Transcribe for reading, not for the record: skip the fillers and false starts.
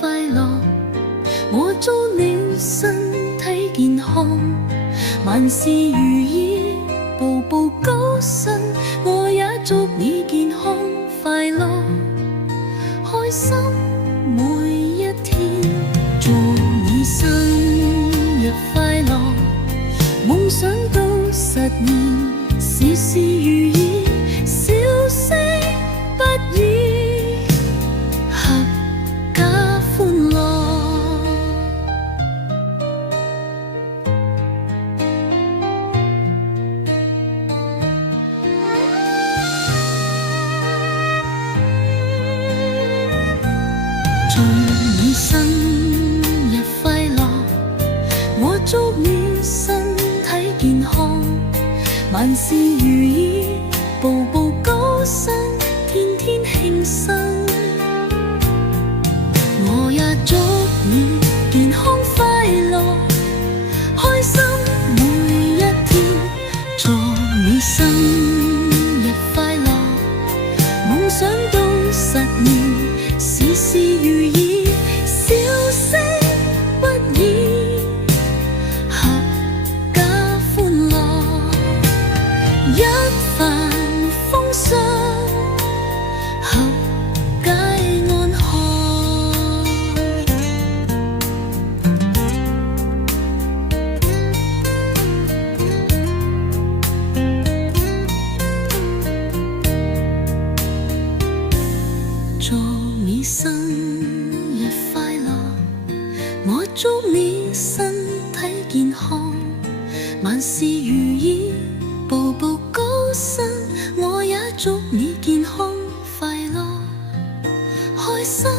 快樂，我祝你身體健康，萬事如意，步步高升。我也祝你健康快樂，開心每一天。祝你生日快樂，夢想都實現，事事如意，笑聲不已，合家歡樂。祝你生日快樂，我祝你身體健康，萬事如意，步步高升，天天慶生。我也祝你健康快樂，開心每一天。祝你生日快樂，夢想都實現，事事如意，笑聲不已，合家歡樂，一帆風順，合皆安康。祝你生日快樂，我祝你身體健康，萬事如意，步步高升。我也祝你健康快樂，開心